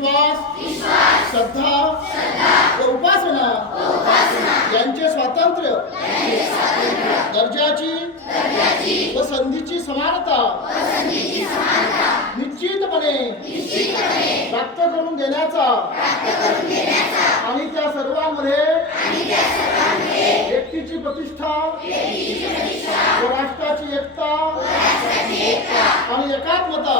विश्वास श्रद्धा व उपासना यांचे स्वातंत्र्य दर्जाची व संधीची समानता निश्चितपणे प्राप्त करून देण्याचा आणि त्या सर्वांमध्ये व्यक्तीची प्रतिष्ठा व राष्ट्राची एकता आणि एकात्मता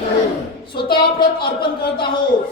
करून स्वतः प्रत अर्पण करत आहोत.